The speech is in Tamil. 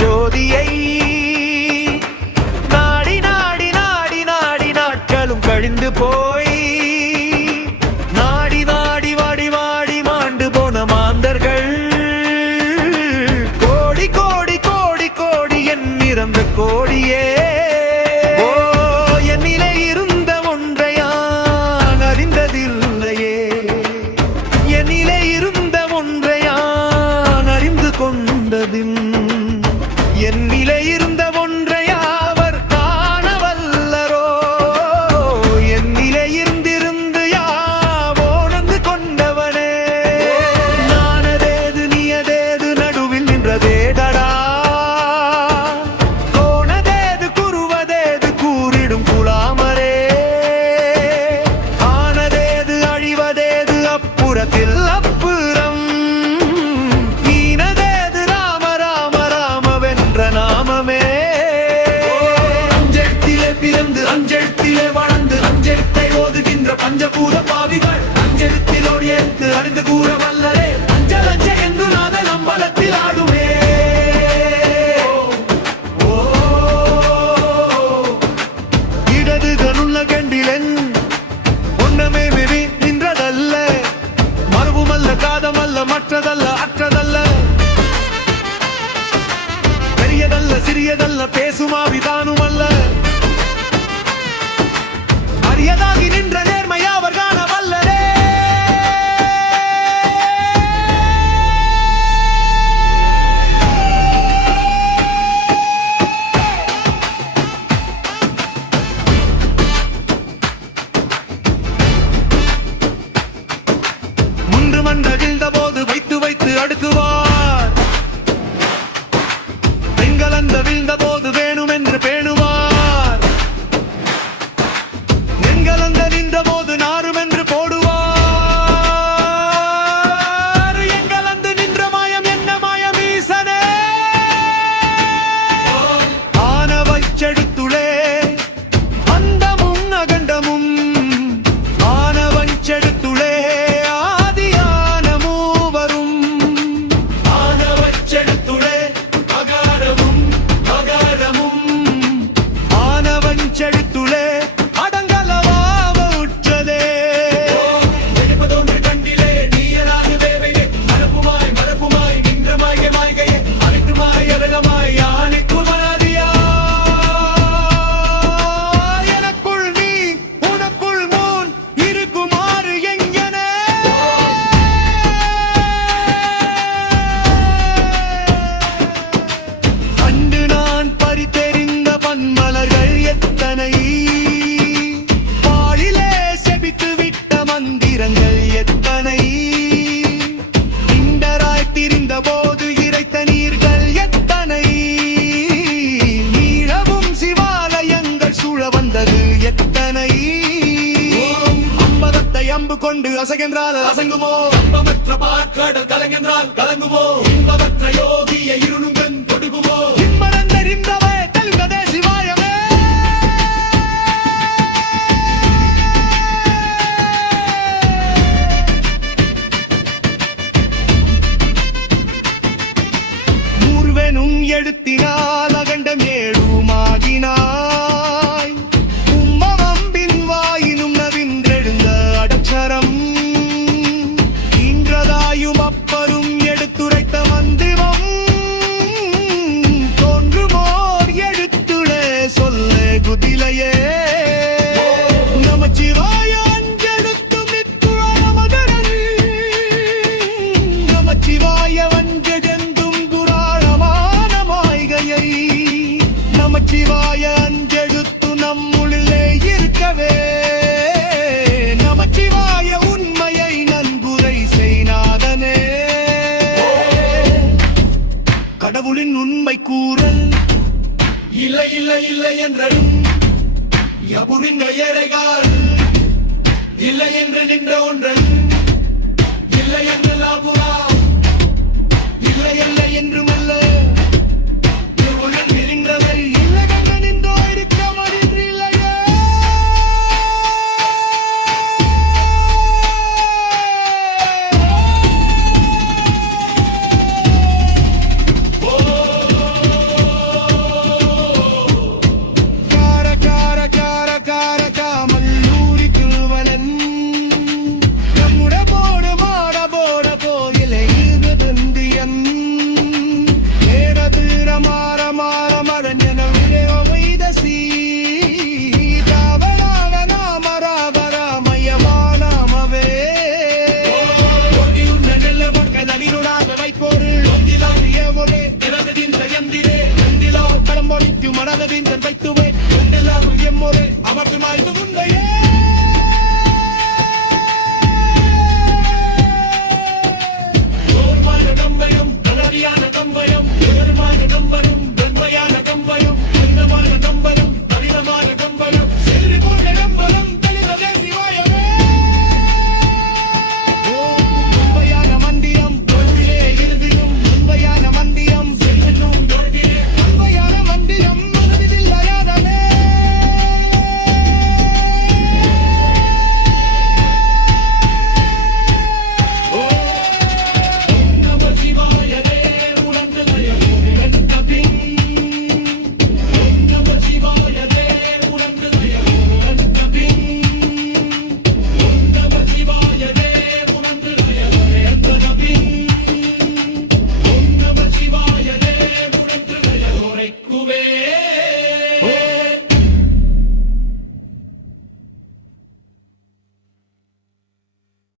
ஜோதியை நாடி நாடி நாடி நாடி நாட்களும் கழிந்து போய் நாடி நாடி வாடி வாடி மாண்டு போன மாந்தர்கள் கோடி கோடி கோடி கோடி என் நிறந்த கோடியே என்னிலே இருந்த ஒன்றையான் அறிந்ததில்லையே என்னிலே இருந்த ஒன்றையான் அறிந்து கொண்டதில் என்னிலே இருந்த ஒன்றை அவர் காணவல்லரோ என்னிலே இருந்திருந்து யாவோனந்து கொண்டவனே நானதேது நீயதேது நடுவில் நின்றதேடடா கோணதேது குருவதேது கூறிடும் குலாமரே ஆனதேது அழிவதேது அப்புறத்தில் அப்புறம் நாமமே அஞ்செழுத்திலே பிறந்து அஞ்செழுத்திலே வாழ்ந்து அஞ்செழுத்தை ஓதுகின்ற பஞ்சபூத பாவிகள் அஞ்செழுத்திலோடு ஏற்று அறிந்து கூற வல்லரே அஞ்சல் அஞ்ச என்று நாதன் அம்பலத்தில் ஆடுமே இடது கருள்ள கண்டிலன் ஒன்னமே மிரி நின்றதல்ல மறுபுமல்ல காதமல்ல மற்றதல்ல அற்றதல்ல சிறியதல்ல பேசுமாவிதானும் அல்ல அரியதாகி நின்ற நேர்மை அவர் காண வல்லரே முன்று மண்டகிழ்ந்த போது வைத்து வைத்து அடுக்குவார் கலந்த வீழ்ந்த போது வேணும் என்று பேணுவார் எங்கலந்த நின்ற போது நாரும் என்று போடுவார் எங்கலந்து நின்ற மாயம் என்ன மாயம் ஈசனே ஆனவை செடுத்துளே அந்தமும் அகண்டமும் ஆனவை செடுத்துளே ஆதியான மூவரும் ஆனவை செடுத்துளே செடுத்துளே அடங்கலவாவ உற்றதே எடுப்பதொன்று கண்டிலே நீயலாது வேவையே மரப்புமாய் மரப்புமாய் நின்ற மாய்கை மாய்கையே அனைத்துமாய் அழகமாய் யானைக்கு மனாதியா எனக்குள் நீ உனக்குள் மூன் இருக்குமாறு எங்கனே அன்று நான் பறித்தெறிந்த பன்மலர்கள் பாழிலே செபித்து விட்ட மந்திரங்கள் எத்தனை இண்டராய் திரிந்த போது இறைத்த நீர்கள் எத்தனை நீளவும் சிவாலயங்கள் சூழ வந்தது எத்தனை அம்பதத்தை அம்பு கொண்டு அசைகின்றால் அசங்குமோ அம்பமற்ற பார்க்கடல் கலங்கென்றால் கலங்குமோ இன்பமற்ற யோகிய இருணுங்கன் கொடுக்குமோ இம்மனந்தறிந்தவே தெலுங்கதே சிவாயமே எழுத்தினால் அகண்டம் ஏழுமாகினாய் உம்மவம்பின் வாயினும் நவின்றெழுந்த அடச்சரம் இன்றதாயும் அப்பரும் எடுத்துரைத்த மந்திரம் என்ற ஒன்றன் இல்லை என்று லாபுரா இல்லை அல்ல என்றும் அல்ல விரிந்ததை இல்லை கண்ட நின்றோ இருக்க மறின்று இல்லையே மனதின் வைத்துவே எம்மொரு அவற்று மாய்ந்து முந்தையே கம்பயம் கனரியான கம்பயம் எதிர்மான கம்பரும் வெண்மையான கம்பயம் கண்டமான கம்பரும் கடினமான கம்பயம் செல்வி போன்ற கம்பரம் தெளிவதே சிவாயமே உண்மையான மந்திரம் தொழிலே இருதிலும் உண்மையான மந்திரம் செல்வனும் உண்மையான மந்திரம் Cuba